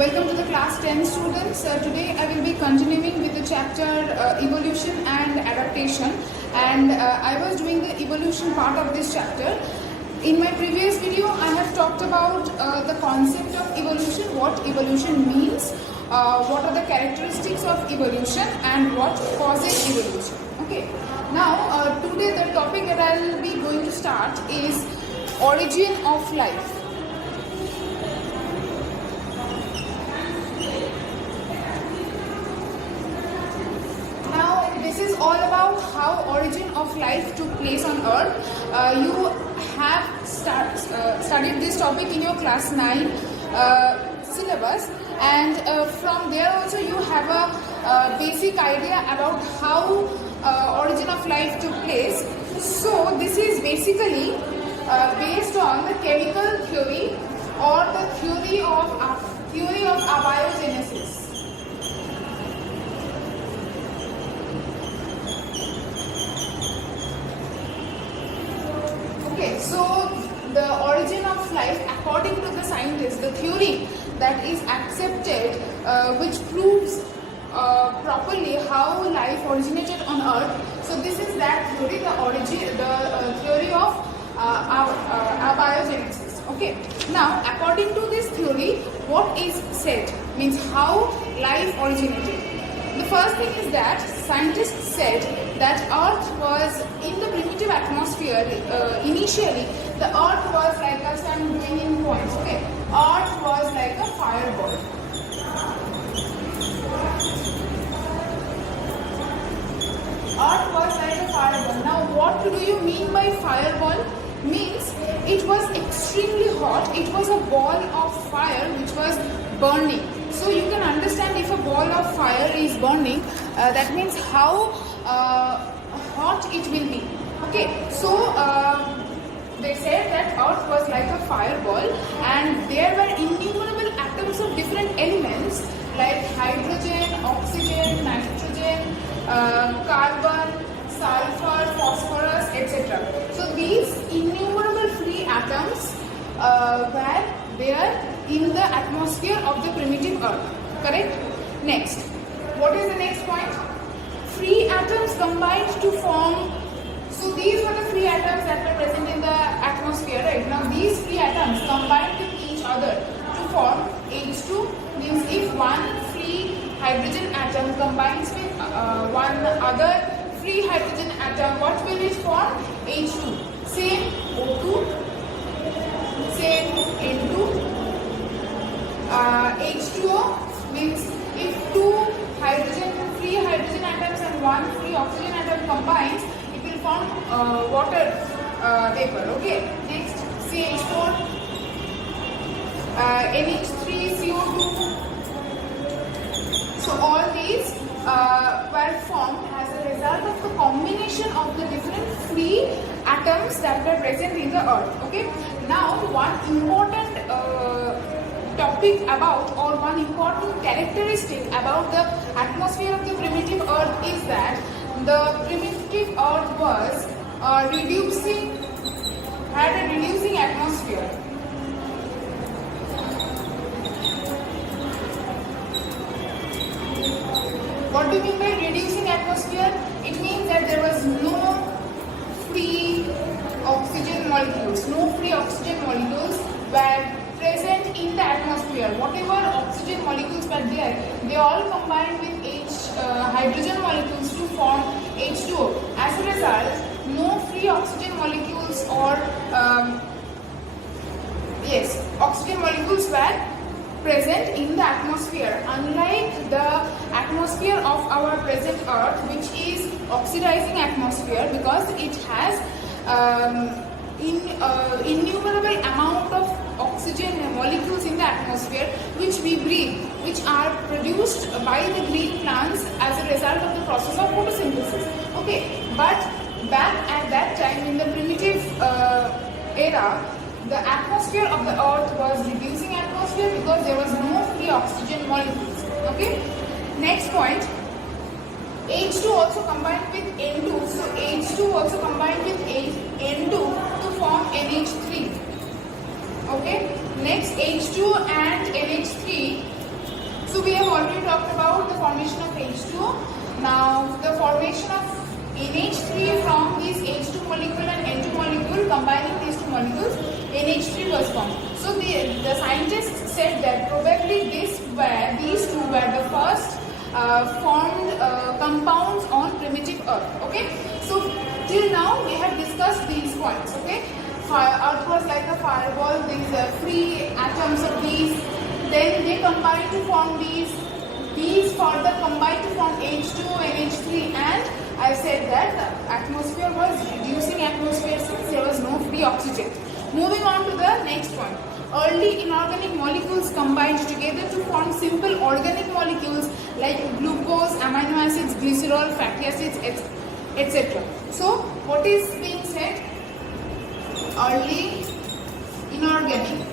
Welcome to the class 10 students. Today I will be continuing with the chapter evolution and adaptation, and I was doing the evolution part of this chapter. In my previous video I have talked about the concept of evolution, what evolution means, what are the characteristics of evolution and what causes evolution. Okay. Now today the topic that I will be going to start is origin of life. This is all about how origin of life took place on earth. You have studied this topic in your class 9 syllabus, and from there also you have a basic idea about how origin of life took place. So this is basically based on the chemical theory or the theory of abiogenesis. Okay, so the origin of life, according to the scientists, the theory that is accepted, which proves properly how life originated on Earth. So this is that theory, the theory of abiogenesis. Okay. Now, according to this theory, what is said means how life originated. The first thing is that scientists said that Earth was in the primitive atmosphere. Initially, the Earth was like, as I am doing in points. Okay, Earth was like a fireball. Earth was like a fireball. Now, what do you mean by fireball? Means it was extremely hot. It was a ball of fire which was burning. So you can understand, if a ball of fire is burning, that means how hot it will be. Okay, so they said that Earth was like a fireball, and there were innumerable atoms of different elements like hydrogen, oxygen, nitrogen, carbon, sulfur, phosphorus, etc. So these innumerable free atoms were there in the atmosphere of the primitive Earth. Correct? Next, what is the next point? Free atoms combined to form. So these were the free atoms that were present in the atmosphere, right? Now these free atoms combined with each other to form H2. Means if one free hydrogen atom combines with one other free hydrogen atom, what will it form? H2. Same O2, same N2. H2O means if two free hydrogen atoms and one free oxygen atom combines, it will form water vapor. Okay. Next, CH4, NH3CO2. So all these were formed as a result of the combination of the different free atoms that were present in the Earth. Okay. Now, one important topic about, or one important characteristic about the atmosphere of the primitive Earth is that the primitive Earth was had a reducing atmosphere. What do you mean by reducing atmosphere? It means that there was no free oxygen molecules. No free oxygen molecules were present in the atmosphere. Whatever oxygen molecules were there, they all combined with hydrogen molecules to form H2O. As a result, no free oxygen molecules or oxygen molecules were present in the atmosphere, unlike the atmosphere of our present Earth, which is oxidizing atmosphere, because it has innumerable amount of oxygen molecules in the atmosphere which we breathe, which are produced by the green plants as a result of the process of photosynthesis. Okay, but back at that time, in the primitive era, the atmosphere of the Earth was reducing atmosphere because there was no free oxygen molecules. Okay. Next point, H2 also combined with N2. So H2 also combined with N2 to form NH3. Okay. Next, H2 and NH3 formation of H2O. Now the formation of NH3 from this H2 molecule and N2 molecule, combining these two molecules, NH3 was formed. So the scientists said that probably these two were the first formed compounds on primitive Earth. Okay, so till now we have discussed these points. Okay, Earth was like a fireball. These free atoms of these, then they combine to form these further combine to form H2O, NH3, and I said that the atmosphere was reducing atmosphere since there was no free oxygen. Moving on to the next point. Early inorganic molecules combined together to form simple organic molecules like glucose, amino acids, glycerol, fatty acids, etc. So, what is being said? Early inorganic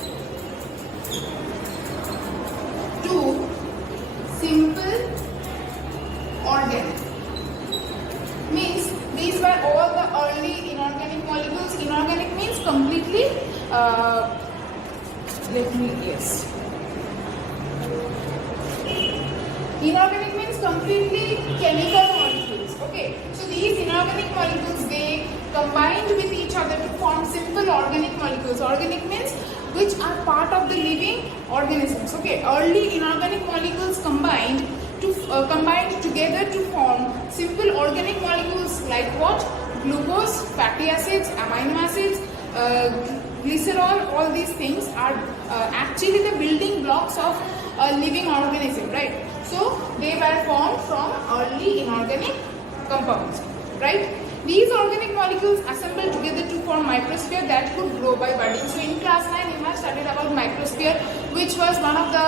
to simple organic means these were all the early inorganic molecules. Inorganic means completely inorganic means completely chemical molecules. Okay, so these inorganic molecules, they combined with each other to form simple organic molecules. Organic means which are part of the living organisms. Okay, early inorganic molecules combined together to form simple organic molecules like what? Glucose, fatty acids, amino acids, glycerol. All these things are actually the building blocks of a living organism, right? So they were formed from early inorganic compounds, right? These organic molecules assemble together to form microsphere that could grow by budding. So in class 9 you have studied about microsphere, which was one of the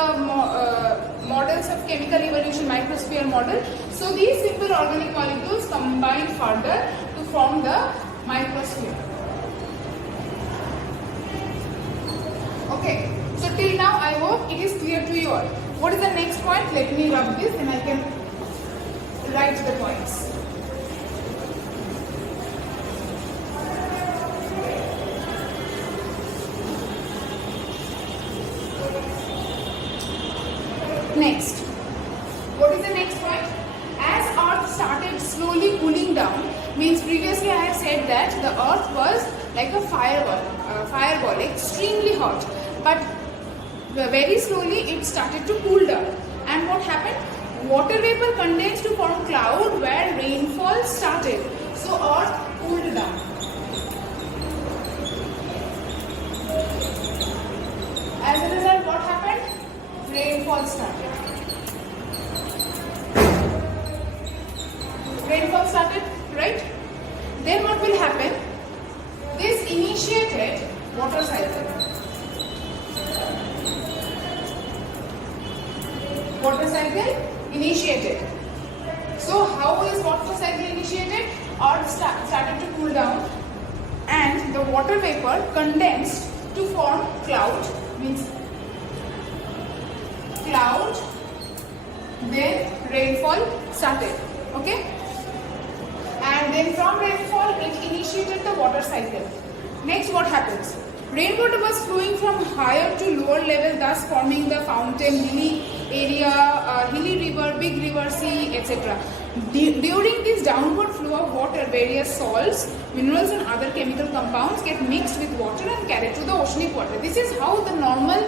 models of chemical evolution, microsphere model. So these simple organic molecules combine further to form the microsphere. Okay, so till now I hope it is clear to you all. What is the next point? Let me rub this and I can write the points. Next, what is the next point? As Earth started slowly cooling down, means previously I have said that the Earth was like a fireball, extremely hot, but very slowly it started to cool down. And what happened? Water vapor condensed to form cloud where rainfall started. So Earth cooled down. As a result, what happened? Rainfall started. Rainfall started, right? Then what will happen? This initiated water cycle. Water cycle initiated. So how is water cycle initiated? Earth started to cool down and the water vapor condensed to form cloud, means cloud, then rainfall started. Okay, and then from rainfall it initiated the water cycle. Next, what happens? Rainwater was flowing from higher to lower level, thus forming the fountain, hilly area, hilly river, big river, sea, etc. During this downward flow of water, various salts, minerals and other chemical compounds get mixed with water and carried to the oceanic water. This is how the normal,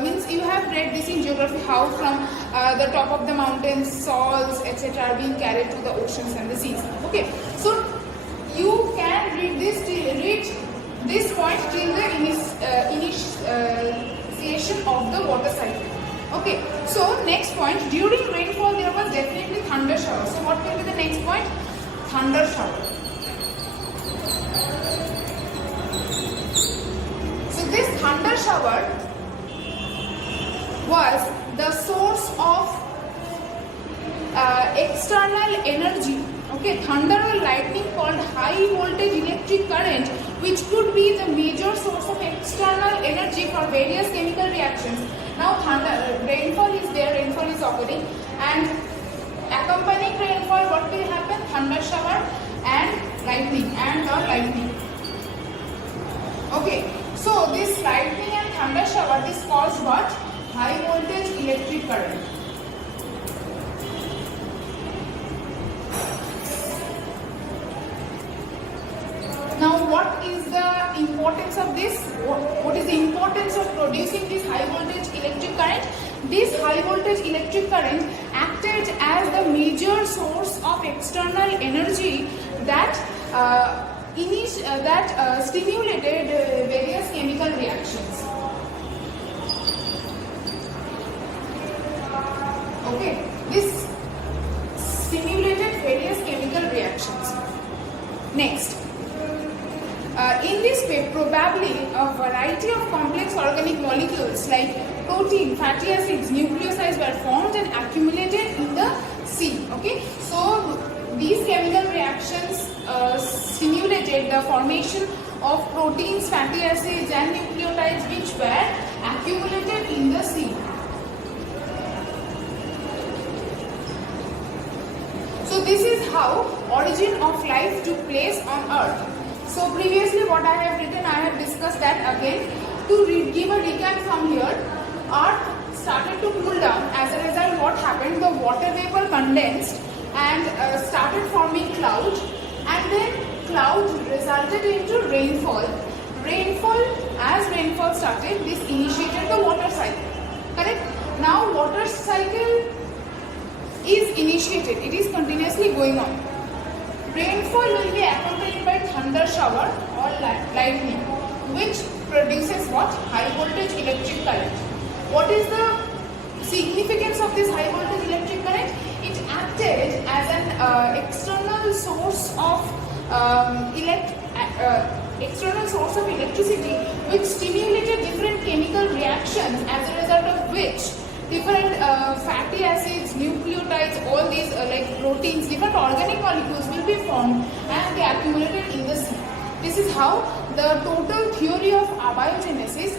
means you have read this in geography, how from the top of the mountains, salts, etc. are being carried to the oceans and the seas. Okay, so you can read this point till the initiation of the water cycle. Okay, so next point, during rainfall there was definitely thunder shower. So what will be the next point? Thunder shower. So this thunder shower was the source of external energy. Okay, thunder or lightning called high voltage electric current, which could be the major source of external energy for various chemical reactions. Now rainfall is there, rainfall is occurring, and accompanying rainfall, what will happen? Thunder shower and lightning. Okay, so this lightning and thunder shower, this caused what? High voltage electric current. what is the importance of producing this high voltage electric current? This high voltage electric current acted as the major source of external energy that stimulated various chemical reactions. Okay, this stimulated various chemical reactions. Next, in this way, probably a variety of complex organic molecules like protein, fatty acids, nucleosides were formed and accumulated in the sea. Okay, so these chemical reactions stimulated the formation of proteins, fatty acids and nucleotides which were accumulated in the sea. So this is how origin of life took place on earth. So previously what I have written, I have discussed that again. To give a recap from here, earth started to cool down. As a result, what happened? The water vapor condensed and started forming cloud, and then cloud resulted into rainfall. As rainfall started, this initiated the water cycle. Correct? Now water cycle is initiated, it is continuously going on. Rainfall will be accompanied by thunder shower or lightning, which produces what? High voltage electric current. What is the significance of this high voltage electric current? It acted as an external source of electricity, which stimulated different chemical reactions, as a result of which different fatty acids, nucleotides, all these like proteins, different organic molecules will be formed and they accumulated in the sea. This is how the total theory of abiogenesis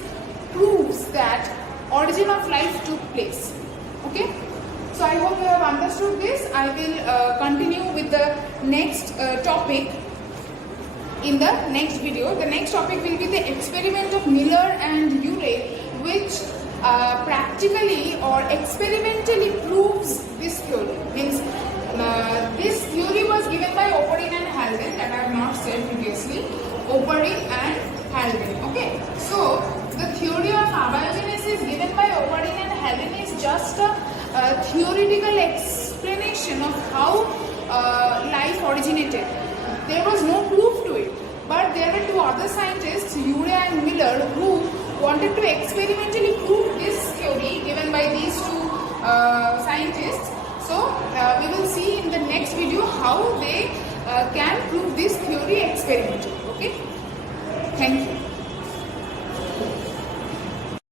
proves that origin of life took place. Okay, so I hope you have understood this. I will continue with the next topic in the next video. The next topic will be the experiment of Miller and Urey, which practically or experimentally proves this theory. Means this theory was given by Oparin and Haldane, that I have not said previously. Oparin and Haldane. Okay, so the theory of abiogenesis given by Oparin and Haldane is just a theoretical explanation of how life originated. There was no proof to it, but there were two other scientists, Urey and Miller, who wanted to experimentally prove this theory given by these two scientists. So we will see in the next video how they can prove this theory experimentally. Okay, thank you.